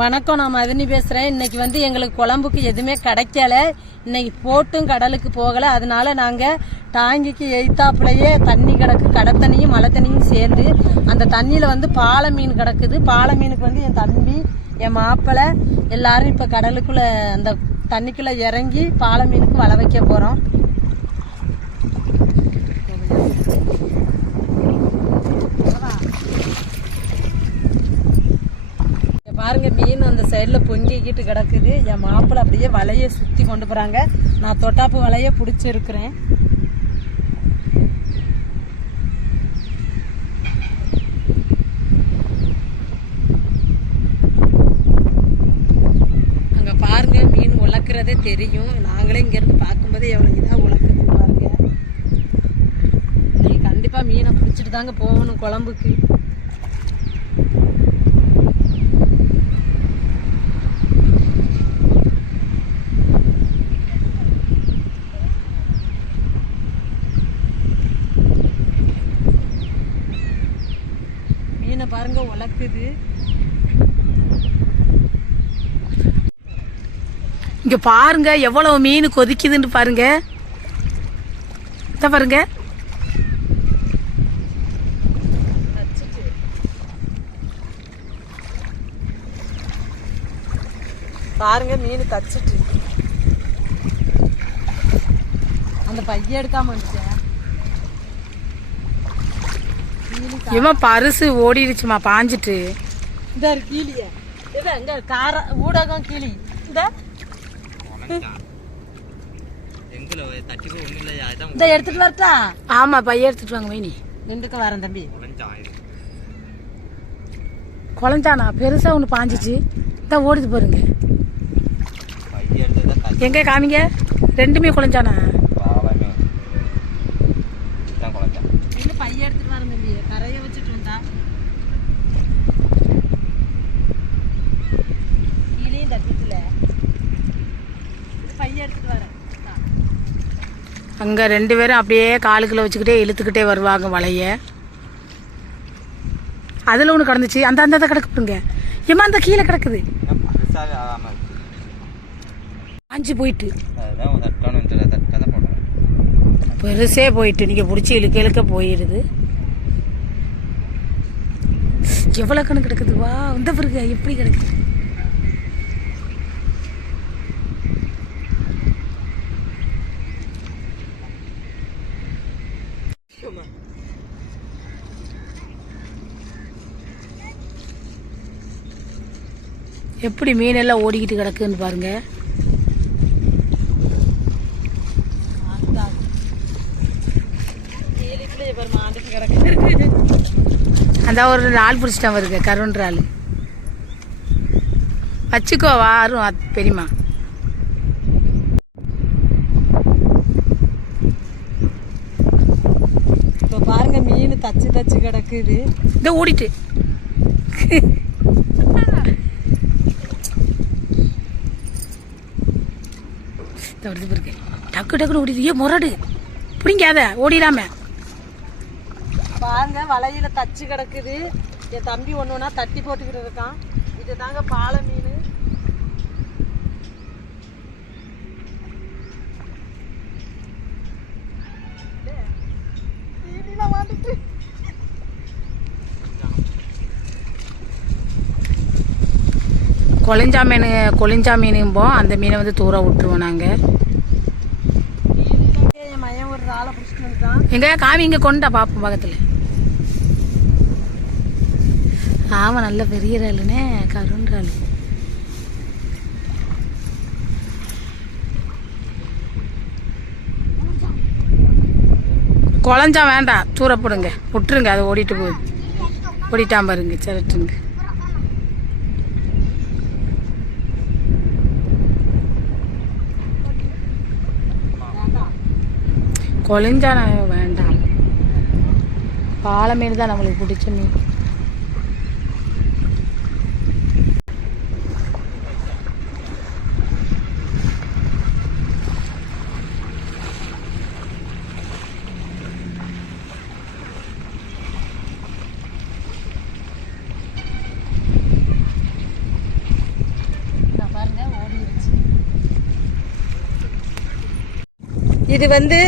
வணக்கம், நான் மதினி பேசுறேன். இன்னைக்கு வந்து எங்களுக்கு குழம்புக்கு எதுவுமே கிடைக்கல. இன்னைக்கு போட்டும் கடலுக்கு போகல. அதனால நாங்க டாங்கிக்கு எய்த்தாப்புலயே தண்ணி கிடக்கு, கடை தண்ணியும் மழை தண்ணியும் சேர்ந்து அந்த தண்ணியில வந்து பாலை மீன் கிடக்குது. பாலை மீனுக்கு வந்து என் தம்பி, என் மாப்பிள்ளை எல்லாரும் இப்ப கடலுக்குள்ள அந்த தண்ணிக்குள்ள இறங்கி பாலை மீனுக்கு வலை வைக்க போறோம். பாருங்க, மீன் அந்த சைடுல பொங்கிக்கிட்டு கிடக்குது. என் மாப்பிள்ளை அப்படியே வலைய சுத்தி கொண்டு போறாங்க. நான் தொட்டாப்பு வலைய பிடிச்சிருக்கிறேன். அங்க பாருங்க, மீன் உலக்குறதே தெரியும். நாங்களே இங்க இருந்து பார்க்கும்போது எவ்வளவு இதா உலக்குது பாருங்க. இன்னைக்கு கண்டிப்பா மீனை பிடிச்சிட்டு தாங்க போகணும் குழம்புக்கு. பாருங்க உலக்குது. இங்க பாருங்க எவ்வளவு மீன் கொதிக்குதுன்னு பாருங்க. பாருங்க பாருங்க மீன் கச்சிட்டு அந்த பைய எடுக்காம வந்துச்சேன். இவன் பரிசு ஓடிடுச்சுமா பாஞ்சிட்டு. இந்த கீழிய இங்க கார ஊடகம் கீழி இந்த எடுத்துட்டு வரட்டா? ஆமா, பைய எடுத்துட்டு வாங்க. மைனி நின்றுக்க வரேன் தம்பி. குழஞ்சானா பெருசா ஒண்ணு பாஞ்சிச்சு. இந்த ஓடுது பாருங்க. எங்க காமிங்க, ரெண்டுமே குழஞ்சானா? பைய எடுத்துட்டு வரேன் தம்பி, கரைய வச்சுட்டு வந்தா கீழேயும் தட்டிட்டுல. பைய எடுத்துட்டு வரேன். அங்க ரெண்டு பேரும் அப்படியே காலுக்குள்ள வச்சுக்கிட்டே இழுத்துக்கிட்டே வருவாங்க வலைய. அதுல ஒண்ணு கிடந்துச்சு. அந்த அந்த கிடக்குங்க. ஏமா அந்த கீழே கிடக்குது, அஞ்சு போயிட்டு பெருசே போயிட்டு. நீங்க பிடிச்சி இழுக்க இழுக்க போயிடுது. எவ்வளவு கணக்கு கிடக்குது. வா இந்த பிறகு எப்படி கிடக்குது. எப்படி மீன் எல்லாம் ஓடிக்கிட்டு கிடக்குன்னு பாருங்க. அந்த ஒரு ஆள் பிடிச்சிட்டான் வருங்க, கருன்ற ஆள். வச்சுக்கோ வாரும் பெரியமா. இப்போ பாருங்க மீன் தச்சு தச்சு கிடக்குது. இந்த ஓடிட்டு டக்கு டக்குன்னு ஓடிது. ஏன் முரடு பிடிங்காத, ஓடிடாம. பாருங்க வலையில தச்சு கிடக்குது. என் தம்பி ஒண்ணுன்னா தட்டி போட்டுக்கிட்டு இருக்கான். இது தாங்க பாலை மீன். கொளிஞ்சா மீனும்போம். அந்த மீனை வந்து தூர விட்டுருவோம் நாங்க. என் மையன் ஒரு ஆளை பிடிச்சிட்டு வந்துட்டான். எங்க காமி இங்க கொண்டா பாப்போம் பக்கத்துல. ஆமா, நல்ல பெரிய இறாலுனே, கருன்றாள். குழஞ்சா வேண்டாம், தூரப்படுங்க, விட்டுருங்க. அதை ஓடிட்டு போகுது. ஓடிட்டான் பாருங்க, சிரட்டுங்க. குழஞ்சா வேண்டாம். பாலை மீன் தான் நம்மளுக்கு பிடிச்ச மீன். இது வந்து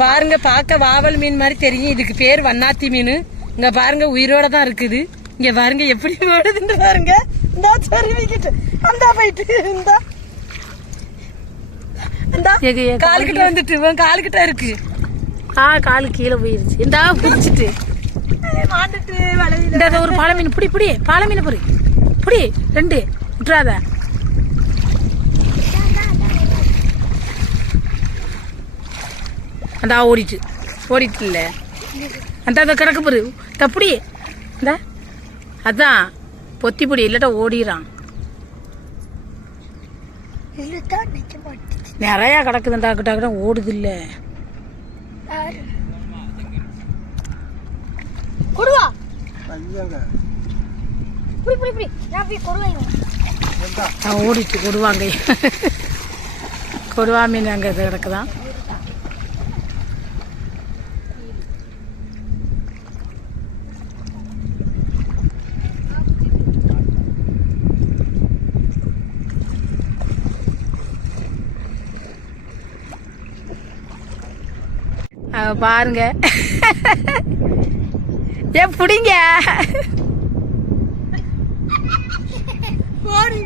பாருங்க, பார்க்க வாவல் மீன் மாதிரி தெரியும். இதுக்கு பேர் வண்ணாத்தி மீன். இங்க பாருங்க, உயிரோட தான் இருக்குது. இங்க பாருங்க எப்படி ஓடுதுன்னு பாருங்க. இந்த சொருவிக்கிட்டு அந்த போயிட்டு இந்த காலுக்கிட்ட வந்துட்டு காலுக்கிட்ட இருக்கு. காலு கீழே போயிருச்சு. இந்த பிடிச்சிட்டு மாட்டுட்டு வளையில ஒரு பாலை மீன் புடி புடி பாலை மீன் புடி புடி 2 விட்டுறாத. அந்த ஓடிட்டு இல்ல அந்த கிடக்கு பொரு தப்புடி இந்த அதான் பொத்தி புடி இல்லாட்டா ஓடிறான். நிறைய கிடக்குதுண்டா கிட்ட ஓடுது இல்ல. ஓடிட்டு கொடுவாங்க. கொடுவா மீன் அங்க கிடக்குதான். பாருங்க ஏன் புடிங்க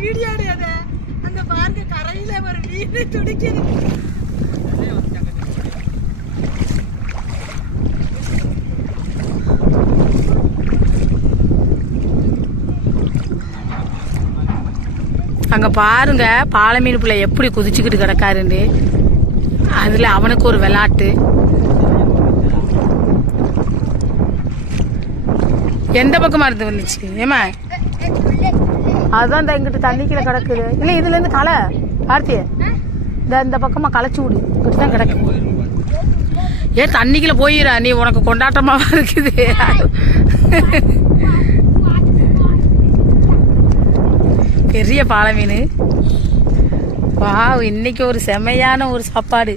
வீடியோ அங்க பாருங்க, கரையில ஒரு வீடு துடிக்குது. அங்க பாருங்க பாலை மீன் பிள்ளை எப்படி குதிச்சுக்கிட்டு கிடக்காருன்னு. அதுல அவனுக்கு ஒரு விளையாட்டு. எந்த பக்கமா இருந்து வந்துச்சு ஏமா? அதுதான் இங்கிட்டு தண்ணிக்குள்ள கிடக்குது. இல்ல இதுல இருந்து களை கார்த்தி இந்த பக்கமா களைச்சு விடு. இங்கிட்டுதான் கிடக்கு. ஏன் தண்ணிக்குள்ள போயிடா நீ? உனக்கு கொண்டாட்டமாவா இருக்குது? பெரிய பாலை மீன். வாவ், இன்னைக்கு ஒரு செமையான ஒரு சாப்பாடு.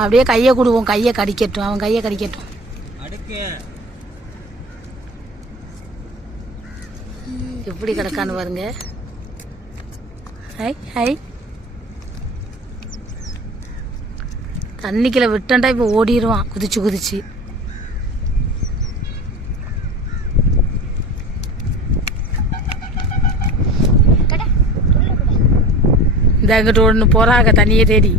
அப்படியே கையை கொடுவோம், கையை கடிக்கட்டும், அவன் கையை கடிக்கட்டும். எப்படி கிடக்கான்னு பாருங்க. ஹை ஹை தண்ணிக்குள்ள விட்டண்டா இப்ப ஓடிடுவான் குதிச்சு குதிச்சு. இந்த அங்கிட்டு ஒன்று போறாங்க தண்ணியை தேடி.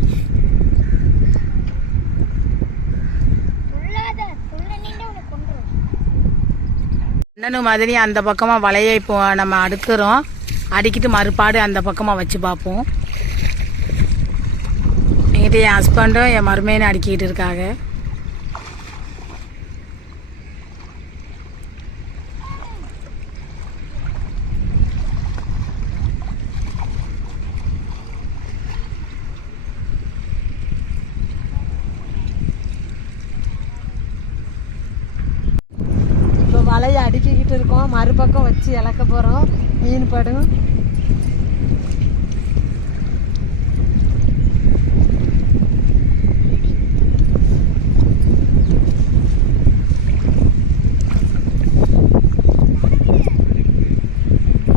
அண்ணனு மாதிரி அந்த பக்கமாக வலையை இப்போ நம்ம அடுக்கிறோம். அடிக்கிட்டு மறுபாடு அந்த பக்கமாக வச்சு பார்ப்போம். என்கிட்ட என் ஹஸ்பண்டும் என் மருமையினு அடிக்கிட்டு இருக்காங்க. வலையை அடுக்கிக்கிட்டு இருக்கோம். மறுபக்கம் வச்சு இழக்க போகிறோம். மீன் படும்.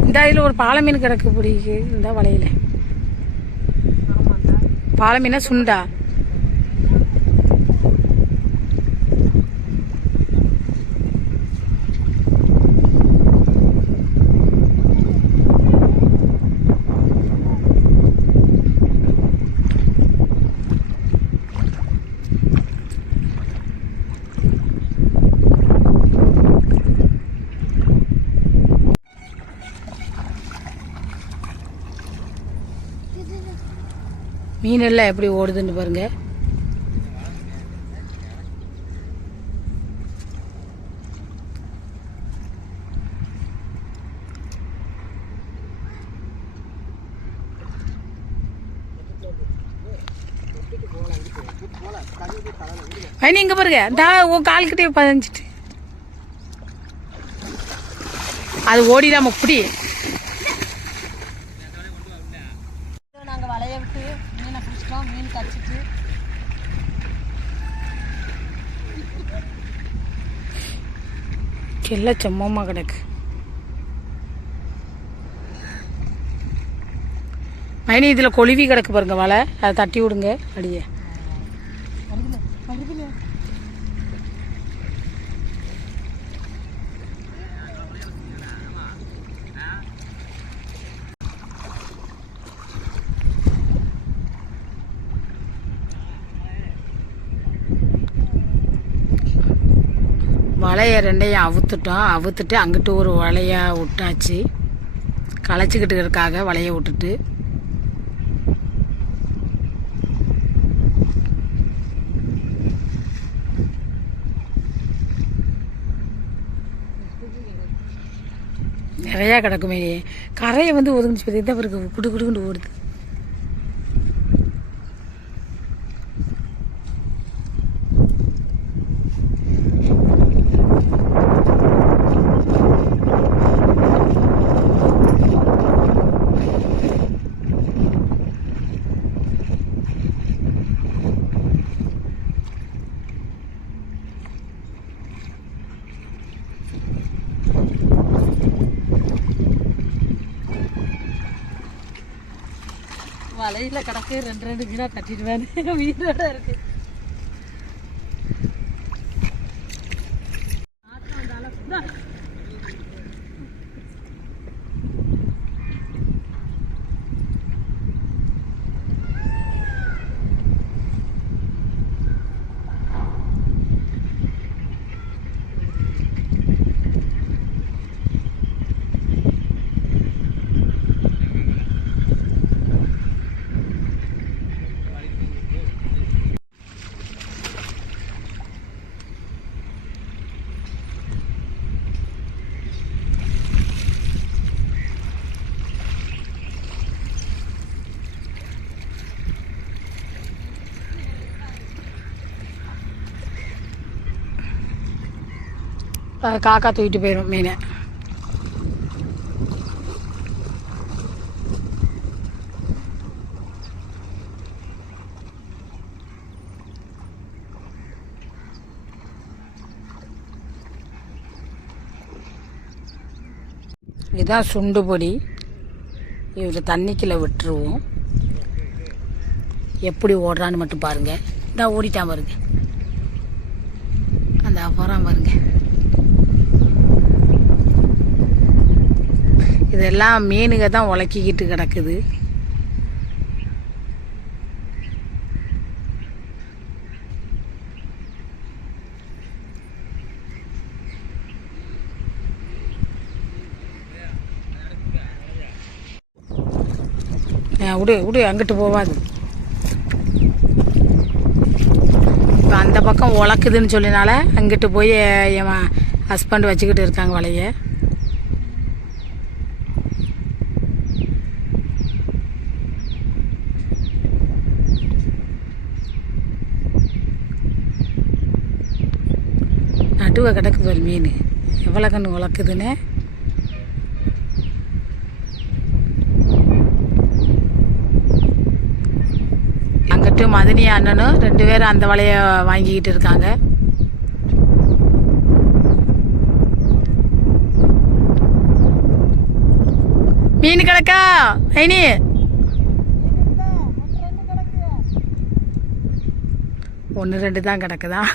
இந்த இதில் ஒரு பாலை மீன் கிடக்கு பிடிக்கு. இந்த வலையில பாலை மீனா சுண்டா? மீன் எல்லாம் எப்படி ஓடுதுன்னு பாருங்க. பயணி இங்க பாருங்க. உன் கால்கிட்டே பதிஞ்சிட்டு அது ஓடிதான் முப்படி. நாங்க வலைய விட்டு மீனை பிடிச்சிட்டோம். மீன் கடிச்சிட்டு செல்ல செம்மமா கிடக்கு. மைனி இதில் கொழுவி கிடக்கு பாருங்க வலை, அதை தட்டி விடுங்க அடியே. வலையை ரெண்டையும் அவுத்துட்டு அங்கிட்டு ஒரு வலையை விட்டாச்சு. களைச்சிக்கிட்டு இருக்காக வலையை விட்டுட்டு. நிறையா கிடக்குமே. கரையை வந்து ஒதுங்கிச்சு பார்த்தீங்கன்னா பிறகு குடு குடுக்குண்டு ஓடுது. வலையில கிடக்கு 2 கிலோ தட்டிடுவேன். உயிரோட இருக்கு. காக்கா தூக்கிட்டு போயிடும் மீனை. இதுதான் சுண்டு பொடி. இதில் தண்ணிக்குள்ளே விட்டுருவோம். எப்படி ஓடுறான்னு மட்டும் பாருங்க. இதான் ஓடிட்டான் பாருங்க, அந்த அப்புறம் பாருங்க. இதெல்லாம் மீனுங்க தான் உலக்கிக்கிட்டு கிடக்குது. விடு அங்கிட்டு போவாது. இப்போ அந்த பக்கம் உலக்குதுன்னு சொல்லினால அங்கிட்டு போய் என் ஹஸ்பண்ட் வச்சுக்கிட்டு இருக்காங்க வலையை. நடுவை கிடக்குது ஒரு மீன். எவ்வளோ கண்ணு உலக்குதுன்னு. அங்கிட்டு மதினி அண்ணனும் 2 பேரும் அந்த வலையை வாங்கிக்கிட்டு இருக்காங்க. மீன் கிடக்கா ஐனி? ஒன்று 2 தான் கிடக்குதான்.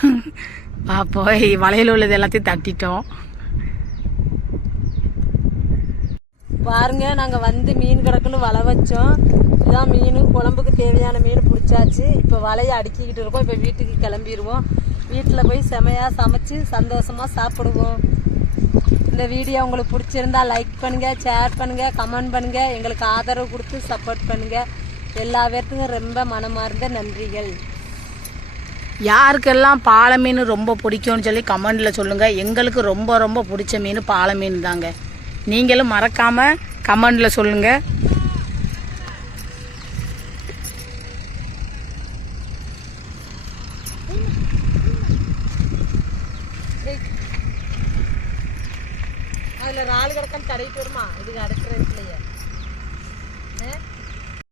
போய் வலையில் உள்ளது எல்லாத்தையும் தட்டிட்டோம். பாருங்க, நாங்கள் வந்து மீன் கிடக்குன்னு வலை வச்சோம். இதான் மீன், குழம்புக்கு தேவையான மீன் பிடிச்சாச்சு. இப்போ வலையை அடுக்கிக்கிட்டு இருக்கோம். இப்போ வீட்டுக்கு கிளம்பிடுவோம். வீட்டில் போய் செமையாக சமைச்சு சந்தோஷமாக சாப்பிடுவோம். இந்த வீடியோ உங்களுக்கு பிடிச்சிருந்தா லைக் பண்ணுங்கள், ஷேர் பண்ணுங்கள், கமெண்ட் பண்ணுங்கள். எங்களுக்கு ஆதரவு கொடுத்து சப்போர்ட் பண்ணுங்கள். எல்லா பேர்த்துக்கும் ரொம்ப மனமார்ந்த நன்றிகள். யாருக்கெல்லாம் பாலை மீன் ரொம்ப பிடிக்கும்னு சொல்லி கமெண்டில் சொல்லுங்கள். எங்களுக்கு ரொம்ப ரொம்ப பிடிச்ச மீன் பாலை மீன் தாங்க. நீங்களும் மறக்காமல் கமெண்டில் சொல்லுங்கள். அதில் 4 கிடக்கான்னு தடவிட்டு வருமா? இதுக்கு அடுத்த இடத்துலையே